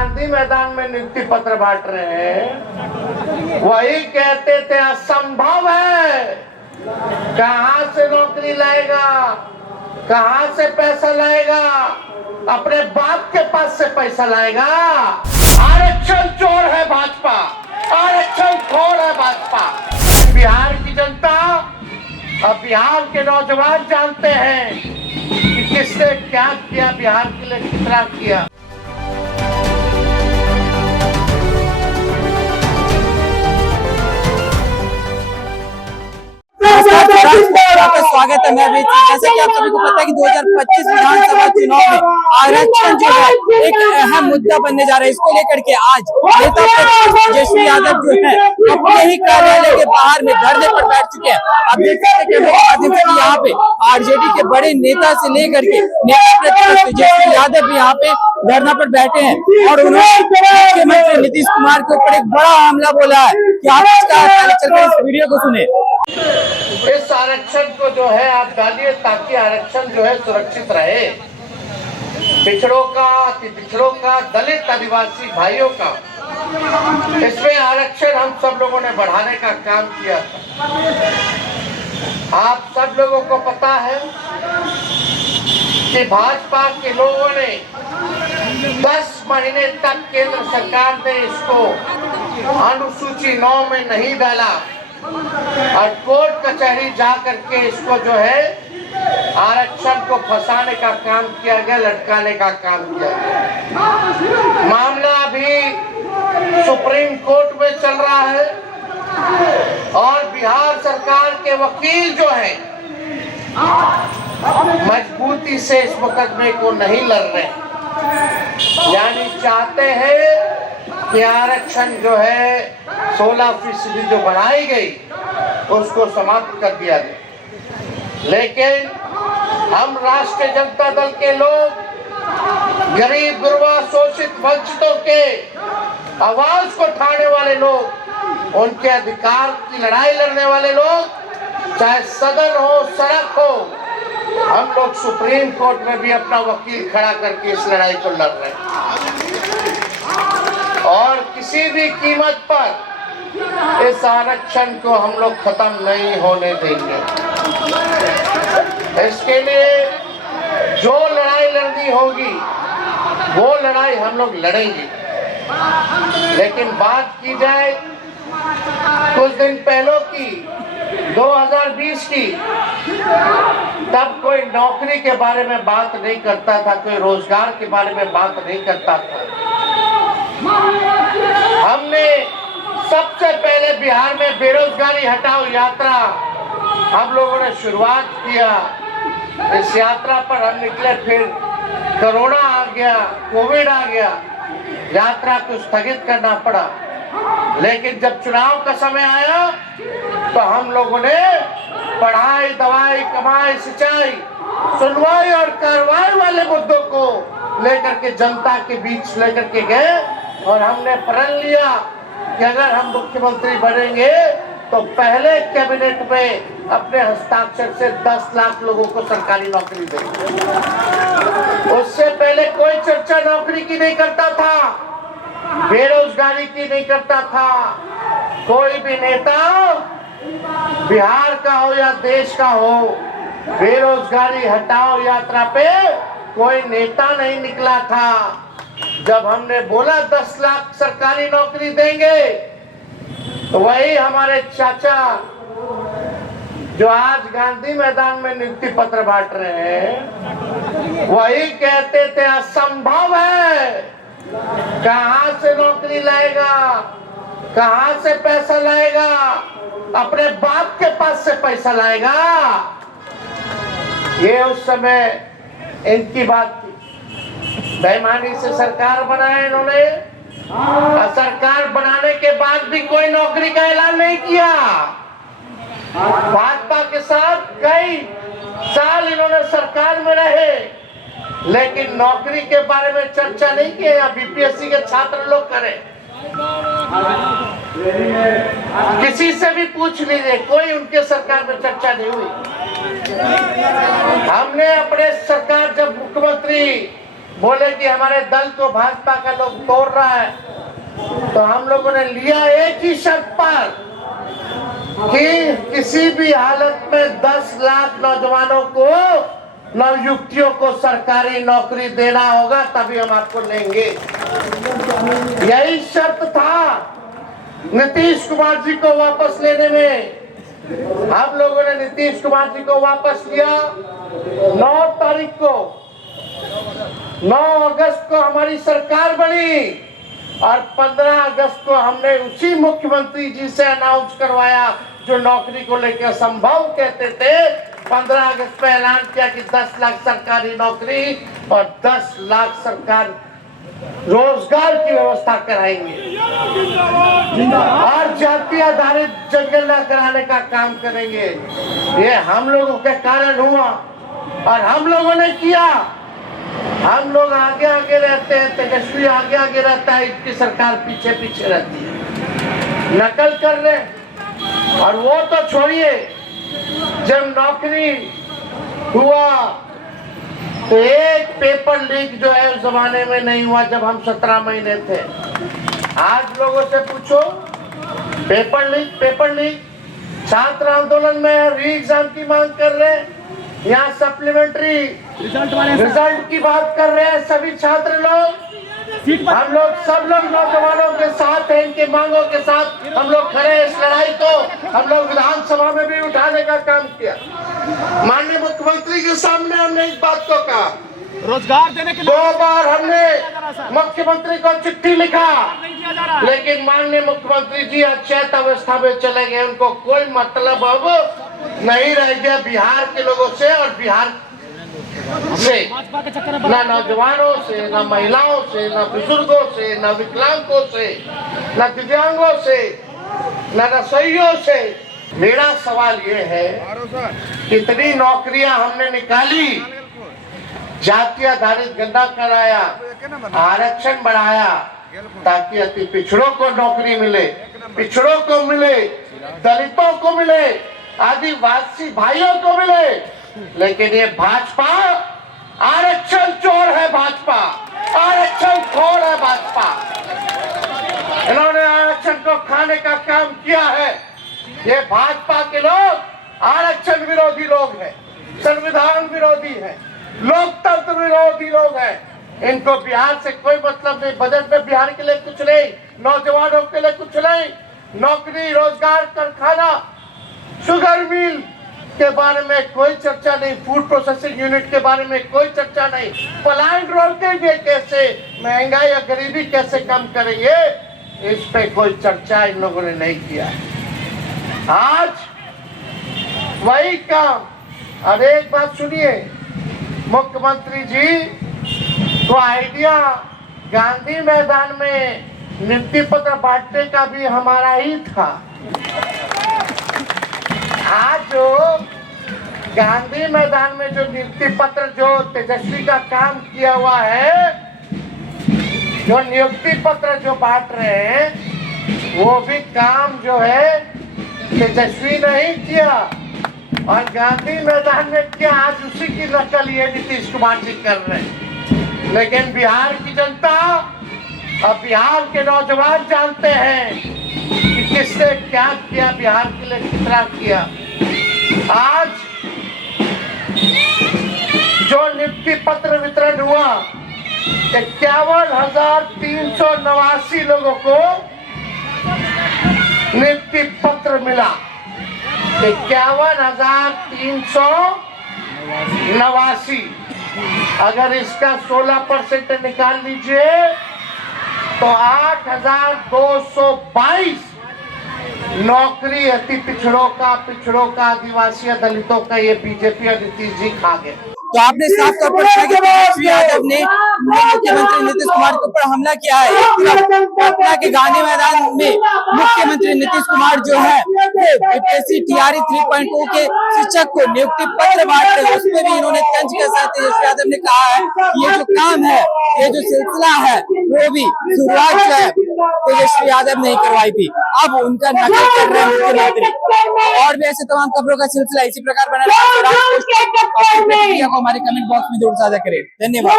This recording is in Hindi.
गांधी मैदान में नियुक्ति पत्र बांट रहे हैं, वही कहते थे असंभव है, कहां से नौकरी लाएगा, कहां से पैसा लाएगा, अपने बाप के पास से पैसा लाएगा। आरक्षण चोर है भाजपा, आरक्षण खोर है भाजपा। बिहार की जनता और बिहार के नौजवान जानते हैं कि किसने क्या किया, बिहार के लिए कितना किया। स्वागत है। मैं जैसे कि आप सभी को पता है कि 2025 विधानसभा चुनाव में आरक्षण जो है एक अहम मुद्दा बनने जा रहा है। इसको लेकर के आज नेता प्रतिपक्ष तेजस्वी यादव जो है अपने ही कार्यालय के बाहर में धरने पर बैठ चुके हैं। आप देख सकते हैं यहाँ पे आरजेडी के बड़े नेता से लेकर के नेता प्रतिपक्ष तेजस्वी यादव भी यहाँ पे धरना पर बैठे हैं और उन्होंने मुख्यमंत्री नीतीश कुमार के ऊपर एक बड़ा हमला बोला है कि आप चलकर इस वीडियो को सुने। इस आरक्षण को जो है आप डालिए ताकि आरक्षण जो है सुरक्षित रहे, पिछड़ों का, अति पिछड़ों का, दलित आदिवासी भाइयों का। इसमें आरक्षण हम सब लोगों ने बढ़ाने का काम किया था। आप सब लोगों को पता है कि भाजपा के लोगों ने 10 महीने तक केंद्र सरकार ने इसको अनुसूची 9 में नहीं डाला और कोर्ट कचहरी जा करके इसको जो है आरक्षण को फंसाने का काम किया गया, लटकाने का काम किया गया। मामला अभी सुप्रीम कोर्ट में चल रहा है और बिहार सरकार के वकील जो है मजबूती से इस मुकदमे को नहीं लड़ रहे, यानी चाहते हैं कि आरक्षण जो है 16% जो बढ़ाई गई उसको समाप्त कर दिया जाए। लेकिन हम राष्ट्रीय जनता दल के लोग, गरीब गुरबा शोषित वंचितों के आवाज को उठाने वाले लोग, उनके अधिकार की लड़ाई लड़ने वाले लोग, चाहे सदन हो, सड़क हो, हम लोग सुप्रीम कोर्ट में भी अपना वकील खड़ा करके इस लड़ाई को लड़ रहे हैं और किसी भी कीमत पर इस आरक्षण को हम लोग खत्म नहीं होने देंगे। इसके लिए जो लड़ाई लड़नी होगी वो लड़ाई हम लोग लड़ेंगे। लेकिन बात की जाए कुछ दिन पहले की, 2020 की, तब कोई नौकरी के बारे में बात नहीं करता था, कोई रोजगार के बारे में बात नहीं करता था। हमने सबसे पहले बिहार में बेरोजगारी हटाओ यात्रा हम लोगों ने शुरुआत किया। इस यात्रा पर हम निकले, फिर कोरोना आ गया, कोविड आ गया, यात्रा को स्थगित करना पड़ा। लेकिन जब चुनाव का समय आया तो हम लोगों ने पढ़ाई, दवाई, कमाई, सिंचाई, सुनवाई और कार्रवाई वाले मुद्दों को लेकर के जनता के बीच लेकर के गए और हमने प्रण लिया कि अगर हम मुख्यमंत्री बनेंगे तो पहले कैबिनेट में अपने हस्ताक्षर से 10 लाख लोगों को सरकारी नौकरी देंगे। उससे पहले कोई चर्चा नौकरी की नहीं करता था, बेरोजगारी की नहीं करता था। कोई भी नेता बिहार का हो या देश का हो, बेरोजगारी हटाओ यात्रा पे कोई नेता नहीं निकला था। जब हमने बोला 10 लाख सरकारी नौकरी देंगे तो वही हमारे चाचा जो आज गांधी मैदान में नियुक्ति पत्र बांट रहे हैं, वही कहते थे असंभव है, कहां से नौकरी लाएगा, कहां से पैसा लाएगा, अपने बाप के पास से पैसा लाएगा। ये उस समय इनकी बात थी। बेईमानी से सरकार बनाया इन्होंने और सरकार बनाने के बाद भी कोई नौकरी का ऐलान नहीं किया। भाजपा के साथ कई साल इन्होंने सरकार में रहे, लेकिन नौकरी के बारे में चर्चा नहीं की। या बीपीएससी के छात्र लोग करें, किसी से भी पूछ लीजिए, कोई उनके सरकार में चर्चा नहीं हुई। हमने अपने सरकार जब मुख्यमंत्री बोले कि हमारे दल को भाजपा का लोग तोड़ रहा है, तो हम लोगों ने लिया एक ही शर्त पर कि किसी भी हालत में 10 लाख नौजवानों को, नवयुवतियों को सरकारी नौकरी देना होगा, तभी हम आपको लेंगे। यही शर्त था नीतीश कुमार जी को वापस लेने में। हम लोगों ने नीतीश कुमार जी को वापस लिया 9 तारीख को। 9 अगस्त को हमारी सरकार बनी और 15 अगस्त को हमने उसी मुख्यमंत्री जी से अनाउंस करवाया जो नौकरी को लेकर असंभव कहते थे। 15 अगस्त में ऐलान किया कि 10 लाख सरकारी नौकरी और 10 लाख सरकार रोजगार की व्यवस्था कराएंगे और जाति आधारित जनगणना कराने का काम करेंगे। ये हम लोगों के कारण हुआ और हम लोगों ने किया। हम लोग आगे आगे रहते हैं, तेजस्वी आगे आगे रहता है, इसकी सरकार पीछे पीछे रहती है, नकल कर रहे। और वो तो छोड़िए, जब नौकरी हुआ तो एक पेपर लीक जो है उस जमाने में नहीं हुआ जब हम 17 महीने थे। आज लोगों से पूछो, पेपर लीक छात्र आंदोलन में री एग्जाम की मांग कर रहे हैं, यहाँ सप्लीमेंट्री रिजल्ट की बात कर रहे हैं सभी छात्र लोग। हम लोग सब लोग नौजवानों के साथ हैं, इनके मांगों के साथ हम लोग खड़े हैं। इस लड़ाई को हम लोग विधानसभा में भी उठाने का काम किया। माननीय मुख्यमंत्री के सामने हमने इस बात को कहा, रोजगार देने के 2 बार हमने मुख्यमंत्री को चिट्ठी लिखा, लेकिन माननीय मुख्यमंत्री जी अचेत अवस्था में चले गए। उनको कोई मतलब अब नहीं रह गया बिहार के लोगों से और बिहार से, ना नौजवानों से, ना महिलाओं से, ना बुजुर्गों से, ना विकलांगों से, ना दिव्यांगों से, ना रसोइयों से। मेरा सवाल ये है, कितनी नौकरियां हमने निकाली, जाति आधारित गणना कराया, आरक्षण बढ़ाया ताकि अति पिछड़ों को नौकरी मिले, पिछड़ों को मिले, दलितों को मिले, आदिवासी भाइयों को मिले। लेकिन ये भाजपा आरक्षण चोर है, भाजपा आरक्षण खोर है, भाजपा इन्होंने आरक्षण को खाने का काम किया है। ये भाजपा के लोग आरक्षण विरोधी लोग हैं, संविधान विरोधी हैं, लोकतंत्र विरोधी लोग हैं। इनको बिहार से कोई मतलब नहीं। बजट में बिहार के लिए कुछ नहीं, नौजवानों के लिए कुछ नहीं, नौकरी, रोजगार, कारखाना, शुगर मिल के बारे में कोई चर्चा नहीं, फूड प्रोसेसिंग यूनिट के बारे में कोई चर्चा नहीं, पलायन रोकेंगे कैसे, महंगाई या गरीबी कैसे कम करेंगे, इस पे कोई चर्चा इन लोगों ने नहीं किया है। आज वही काम। और एक बात सुनिए, मुख्यमंत्री जी तो आइडिया गांधी मैदान में नियुक्ति पत्र बांटने का भी हमारा ही था। आज जो गांधी मैदान में जो नियुक्ति पत्र जो तेजस्वी का काम किया हुआ है, जो नियुक्ति पत्र जो बांट रहे हैं, वो भी काम जो है तेजस्वी नहीं किया और गांधी मैदान में किया। आज उसी की नकल ये नीतीश कुमार जी कर रहे हैं। लेकिन बिहार की जनता और बिहार के नौजवान जानते हैं कि किसने क्या किया, बिहार के लिए कितना किया। आज जो नियुक्ति पत्र वितरण हुआ, 51,389 लोगों को नियुक्ति पत्र मिला। 51,389। अगर इसका 16% निकाल लीजिए तो 8,222 नौकरी अति पिछड़ों का, आदिवासी दलितों का ये बीजेपी और नीतीश जी खा गए। तो आपने साफ तौर पर कहा कि तेजस्वी यादव ने मुख्यमंत्री नीतीश कुमार के ऊपर हमला किया है। पटना के गांधी मैदान में मुख्यमंत्री नीतीश कुमार जो है यूपीएससी टीआरई 3.0 के शिक्षक को नियुक्ति पत्र बांट रहे हैं। उसमें भी इन्होंने तंज के साथ तेजस्वी यादव ने कहा है ये जो काम है, ये जो सिलसिला है, वो भी शुरुआत जो है तेजस्वी यादव ने करवाई थी। अब उनका नकल कर रहे हैं मुख्यमंत्री। और भी ऐसे तमाम खबरों का सिलसिला इसी प्रकार बना रहा है। हमारे कमेंट बॉक्स में जरूर साझा करें। धन्यवाद।